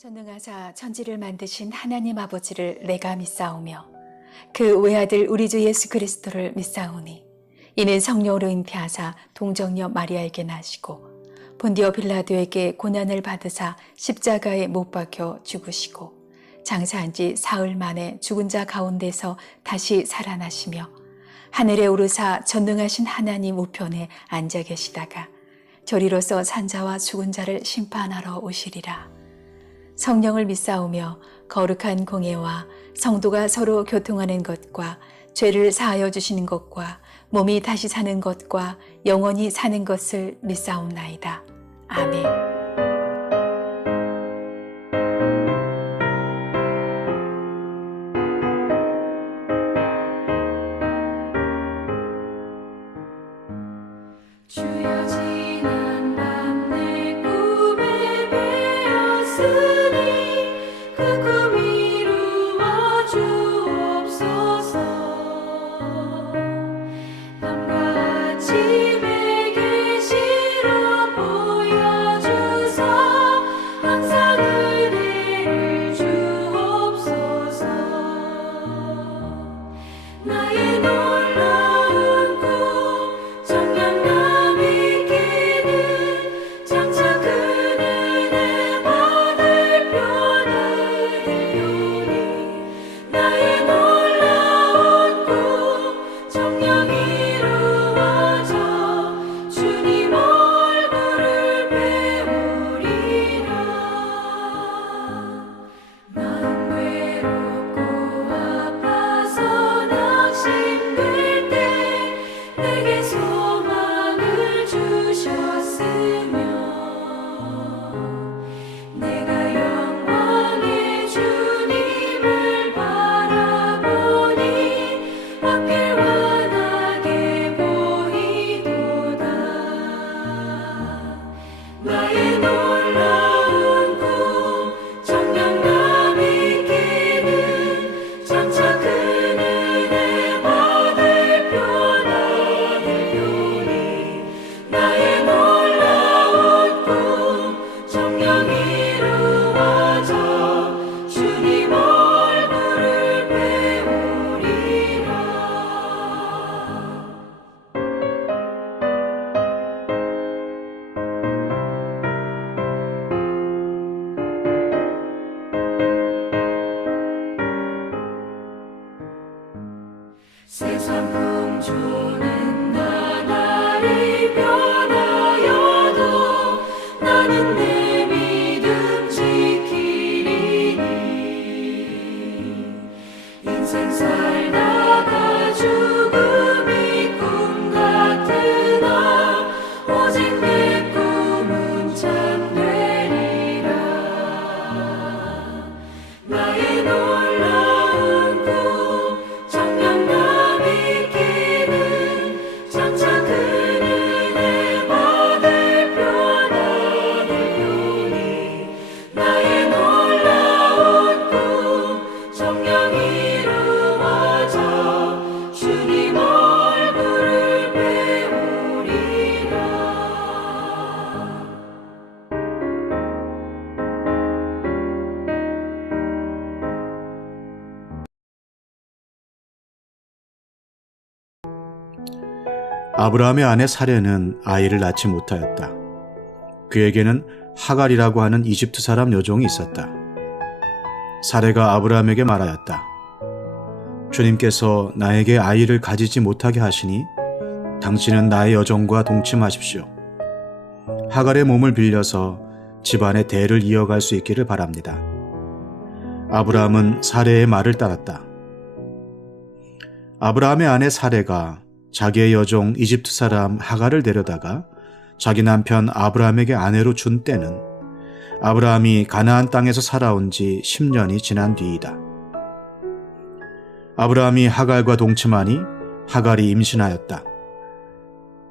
전능하사 천지를 만드신 하나님 아버지를 내가 믿사오며 그 외아들 우리 주 예수 그리스도를 믿사오니 이는 성령으로 잉태하사 동정녀 마리아에게 나시고 본디오 빌라도에게 고난을 받으사 십자가에 못 박혀 죽으시고 장사한 지 사흘 만에 죽은 자 가운데서 다시 살아나시며 하늘에 오르사 전능하신 하나님 우편에 앉아 계시다가 저리로서 산자와 죽은 자를 심판하러 오시리라. 성령을 믿사오며 거룩한 공예와 성도가 서로 교통하는 것과 죄를 사하여 주시는 것과 몸이 다시 사는 것과 영원히 사는 것을 믿사옵나이다. 아멘. 주여 지난 밤 내 꿈에 배었으니 그 꿈 이루어 주옵소서. 밤과 아침에 계시로 보여주사 항상 은혜를 주옵소서. 나의 놀라운 꿈 정녕 있기는 장차 그 은혜 받을 표는 되오니 나의 놀라운 꿈 정녕 이루어져 주님 얼굴을 배우리라. 마음 외롭고 아파서 낙심될 때 내게 소망을 주셨으며 내가 영광의 주님을 바라보니 앞길 환하게 보이도다. 나의 놀라운 꿈 정녕 있기는 장차 큰 은혜 받을 표나 되오니 나의 놀라운 꿈 정녕 이루어져 주님 얼굴을 배우리라. 세상 풍조는 나날이 변하여도 나는 내 믿음 지키리니 인생 살다가 죽음이 꿈 같으나 오직 내 꿈은 참되리라. 나의 놀라운 꿈 정녕 있기는 장차 큰 은혜 받을 표나 되오니 나의 놀라운 꿈 정녕 이루어져 주님 얼굴을 배우리라. 아브라함의 아내 사레는 아이를 낳지 못하였다. 그에게는 하갈이라고 하는 이집트 사람 여종이 있었다. 사레가 아브라함에게 말하였다. 주님께서 나에게 아이를 가지지 못하게 하시니 당신은 나의 여종과 동침하십시오. 하갈의 몸을 빌려서 집안의 대를 이어갈 수 있기를 바랍니다. 아브라함은 사레의 말을 따랐다. 아브라함의 아내 사레가 자기의 여종 이집트 사람 하갈을 데려다가 자기 남편 아브라함에게 아내로 준 때는 아브라함이 가나안 땅에서 살아온 지 10년이 지난 뒤이다. 아브라함이 하갈과 동침하니 하갈이 임신하였다.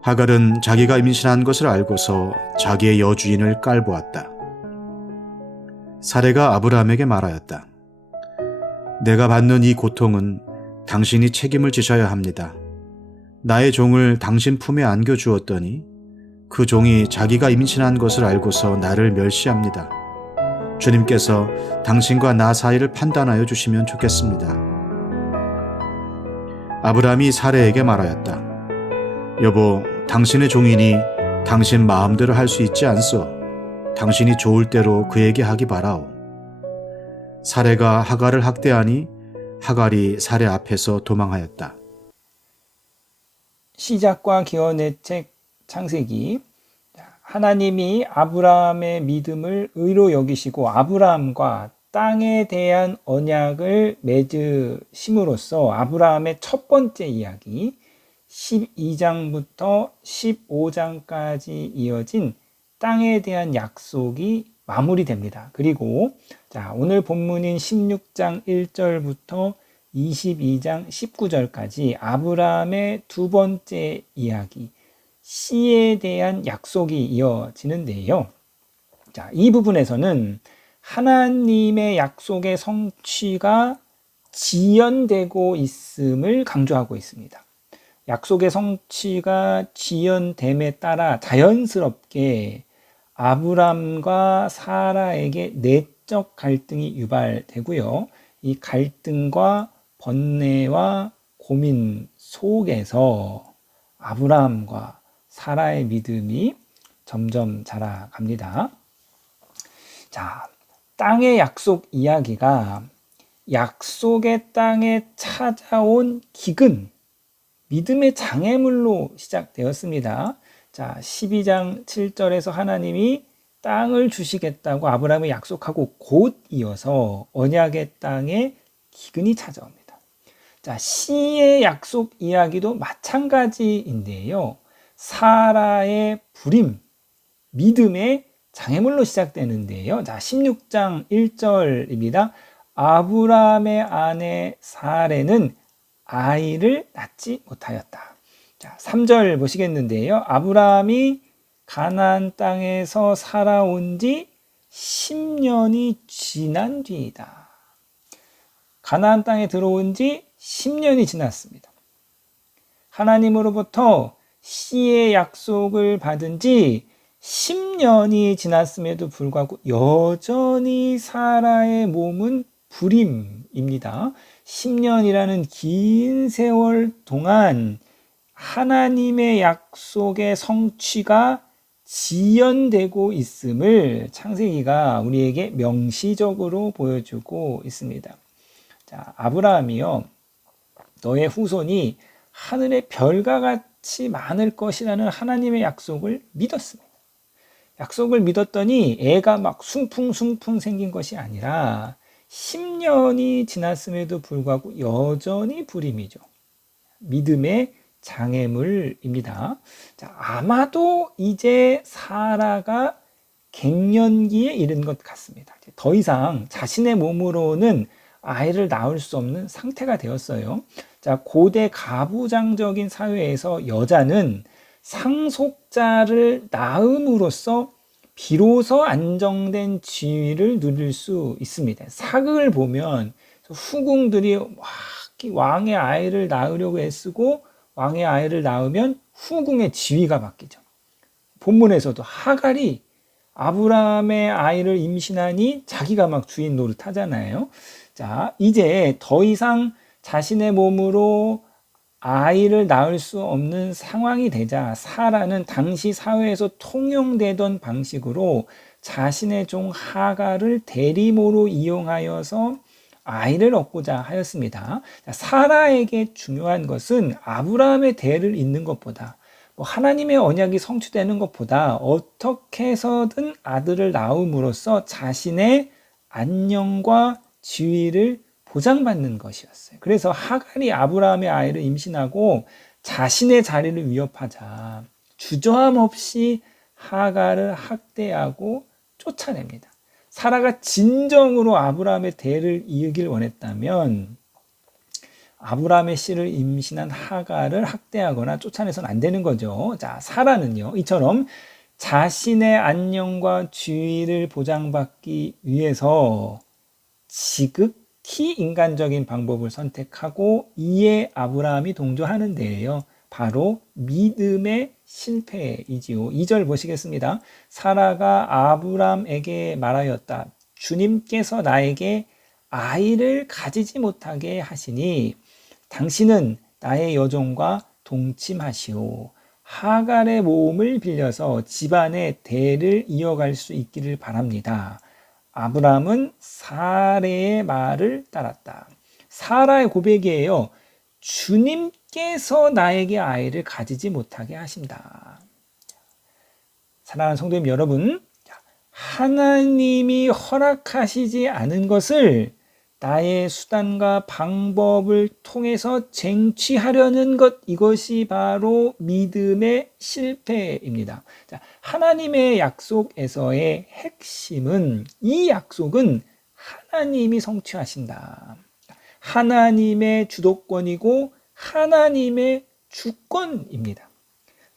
하갈은 자기가 임신한 것을 알고서 자기의 여주인을 깔보았다. 사레가 아브라함에게 말하였다. 내가 받는 이 고통은 당신이 책임을 지셔야 합니다. 나의 종을 당신 품에 안겨주었더니 그 종이 자기가 임신한 것을 알고서 나를 멸시합니다. 주님께서 당신과 나 사이를 판단하여 주시면 좋겠습니다. 아브라함이 사레에게 말하였다. 여보, 당신의 종이니 당신 마음대로 할 수 있지 않소. 당신이 좋을 대로 그에게 하기 바라오. 사레가 하갈을 학대하니 하갈이 사레 앞에서 도망하였다. 시작과 기원의 책 창세기. 하나님이 아브라함의 믿음을 의로 여기시고 아브라함과 땅에 대한 언약을 맺으심으로써 아브라함의 첫 번째 이야기 12장부터 15장까지 이어진 땅에 대한 약속이 마무리됩니다. 그리고 오늘 본문인 16장 1절부터 22장 19절까지 아브라함의 두 번째 이야기 씨에 대한 약속이 이어지는데요. 이 부분에서는 하나님의 약속의 성취가 지연되고 있음을 강조하고 있습니다. 약속의 성취가 지연됨에 따라 자연스럽게 아브람과 사라에게 내적 갈등이 유발되고요. 이 갈등과 번뇌와 고민 속에서 아브람과 사라의 믿음이 점점 자라갑니다. 땅의 약속 이야기가 약속의 땅에 찾아온 기근, 믿음의 장애물로 시작되었습니다. 12장 7절에서 하나님이 땅을 주시겠다고 아브라함이 약속하고 곧 이어서 언약의 땅에 기근이 찾아옵니다. 씨의 약속 이야기도 마찬가지인데요. 사라의 불임, 믿음의 장애물로 시작되는데요. 16장 1절입니다. 아브라함의 아내 사레는 아이를 낳지 못하였다. 3절 보시겠는데요. 아브라함이 가나안 땅에서 살아온 지 10년이 지난 뒤이다. 가나안 땅에 들어온 지 10년이 지났습니다. 하나님으로부터 씨의 약속을 받은 지 10년이 지났음에도 불구하고 여전히 사라의 몸은 불임입니다. 10년이라는 긴 세월 동안 하나님의 약속의 성취가 지연되고 있음을 창세기가 우리에게 명시적으로 보여주고 있습니다. 아브라함이요, 너의 후손이 하늘의 별과 같이 많을 것이라는 하나님의 약속을 믿었습니다. 약속을 믿었더니 애가 막 숭풍숭풍 생긴 것이 아니라 10년이 지났음에도 불구하고 여전히 불임이죠. 믿음의 장애물입니다. 아마도 이제 사라가 갱년기에 이른 것 같습니다. 더 이상 자신의 몸으로는 아이를 낳을 수 없는 상태가 되었어요. 고대 가부장적인 사회에서 여자는 상속자를 낳음으로써 비로소 안정된 지위를 누릴 수 있습니다. 사극을 보면 후궁들이 왕의 아이를 낳으려고 애쓰고 왕의 아이를 낳으면 후궁의 지위가 바뀌죠. 본문에서도 하갈이 아브라함의 아이를 임신하니 자기가 막 주인 노릇하잖아요. 이제 더 이상 자신의 몸으로 아이를 낳을 수 없는 상황이 되자 사라는 당시 사회에서 통용되던 방식으로 자신의 종 하갈을 대리모로 이용하여서 아이를 얻고자 하였습니다. 사라에게 중요한 것은 아브라함의 대를 잇는 것보다 하나님의 언약이 성취되는 것보다 어떻게 해서든 아들을 낳음으로써 자신의 안녕과 지위를 보장받는 것이었어요. 그래서 하갈이 아브라함의 아이를 임신하고 자신의 자리를 위협하자 주저함 없이 하갈을 학대하고 쫓아냅니다. 사라가 진정으로 아브라함의 대를 이으길 원했다면 아브라함의 씨를 임신한 하갈을 학대하거나 쫓아내서는 안 되는 거죠. 사라는요, 이처럼 자신의 안녕과 지위를 보장받기 위해서 지극히 인간적인 방법을 선택하고 이에 아브라함이 동조하는 데에요. 바로 믿음의 실패이지요. 2절 보시겠습니다. 사라가 아브람에게 말하였다. 주님께서 나에게 아이를 가지지 못하게 하시니 당신은 나의 여종과 동침하시오. 하갈의 몸을 빌려서 집안의 대를 이어갈 수 있기를 바랍니다. 아브라함은 사레의 말을 따랐다. 사라의 고백이에요. 주님께서 나에게 아이를 가지지 못하게 하신다. 사랑하는 성도님 여러분, 하나님이 허락하시지 않은 것을 나의 수단과 방법을 통해서 쟁취하려는 것, 이것이 바로 믿음의 실패입니다. 하나님의 약속에서의 핵심은, 이 약속은 하나님이 성취하신다. 하나님의 주도권이고 하나님의 주권입니다.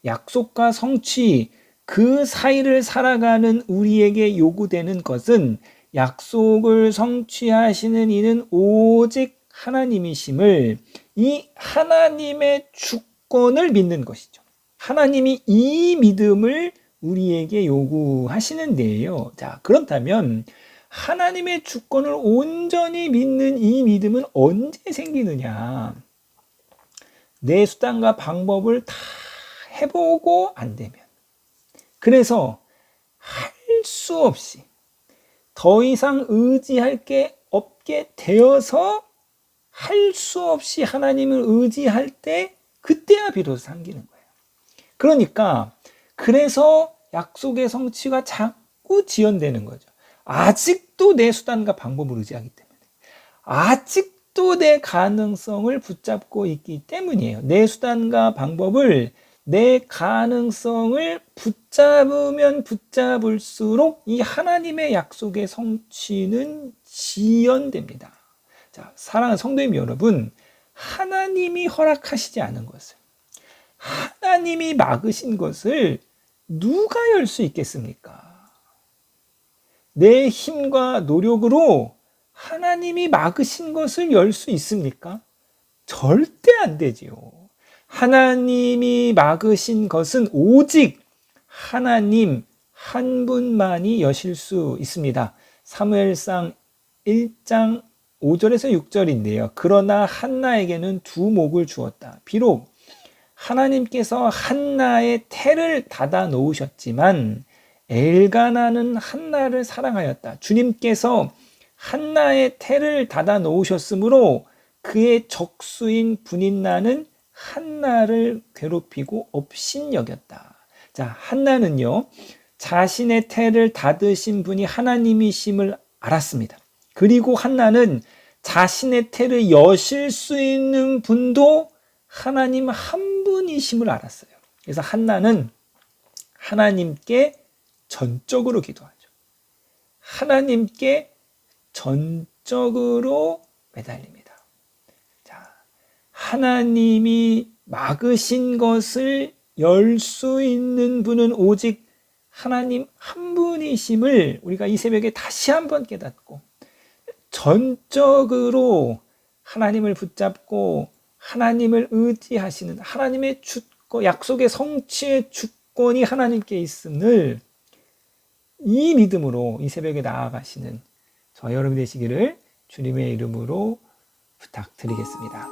약속과 성취, 그 사이를 살아가는 우리에게 요구되는 것은 약속을 성취하시는 이는 오직 하나님이심을, 이 하나님의 주권을 믿는 것이죠. 하나님이 이 믿음을 우리에게 요구하시는데요. 자, 그렇다면 하나님의 주권을 온전히 믿는 이 믿음은 언제 생기느냐? 내 수단과 방법을 다 해보고 안 되면, 그래서 할 수 없이 더 이상 의지할 게 없게 되어서 할 수 없이 하나님을 의지할 때, 그때야 비로소 생기는 거예요. 그러니까 그래서 약속의 성취가 자꾸 지연되는 거죠. 아직도 내 수단과 방법을 의지하기 때문에, 아직도 내 가능성을 붙잡고 있기 때문이에요. 내 수단과 방법을, 내 가능성을 붙잡으면 붙잡을수록 이 하나님의 약속의 성취는 지연됩니다. 자, 사랑하는 성도님 여러분, 하나님이 허락하시지 않은 것을, 하나님이 막으신 것을 누가 열 수 있겠습니까? 내 힘과 노력으로 하나님이 막으신 것을 열 수 있습니까? 절대 안 되지요. 하나님이 막으신 것은 오직 하나님 한 분만이 여실 수 있습니다. 사무엘상 1장 5절에서 6절인데요. 그러나 한나에게는 두 목을 주었다. 비록 하나님께서 한나의 태를 닫아 놓으셨지만 엘가나는 한나를 사랑하였다. 주님께서 한나의 태를 닫아 놓으셨으므로 그의 적수인 분인나는 한나를 괴롭히고 업신여겼다. 자, 한나는요, 자신의 태를 닫으신 분이 하나님이심을 알았습니다. 그리고 한나는 자신의 태를 여실 수 있는 분도 하나님 한 분이심을 알았어요. 그래서 한나는 하나님께 전적으로 기도하죠. 하나님께 전적으로 매달립니다. 자, 하나님이 막으신 것을 열 수 있는 분은 오직 하나님 한 분이심을 우리가 이 새벽에 다시 한번 깨닫고, 전적으로 하나님을 붙잡고 하나님을 의지하시는 하나님의 주권, 약속의 성취의 주권이 하나님께 있음을 이 믿음으로 이 새벽에 나아가시는 저와 여러분 되시기를 주님의 이름으로 부탁드리겠습니다.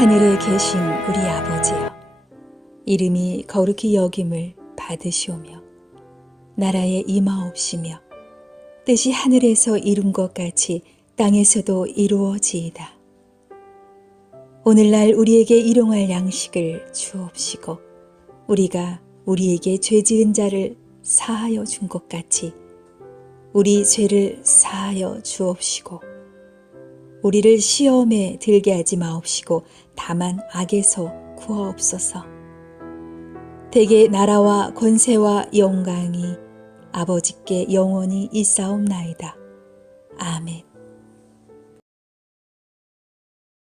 하늘에 계신 우리 아버지여, 이름이 거룩히 여김을 받으시오며 나라에 임하옵시며 뜻이 하늘에서 이룬 것 같이 땅에서도 이루어지이다. 오늘날 우리에게 일용할 양식을 주옵시고 우리가 우리에게 죄 지은 자를 사하여 준 것 같이 우리 죄를 사하여 주옵시고 우리를 시험에 들게 하지 마옵시고 다만 악에서 구하옵소서. 대개 나라와 권세와 영광이 아버지께 영원히 있사옵나이다. 아멘.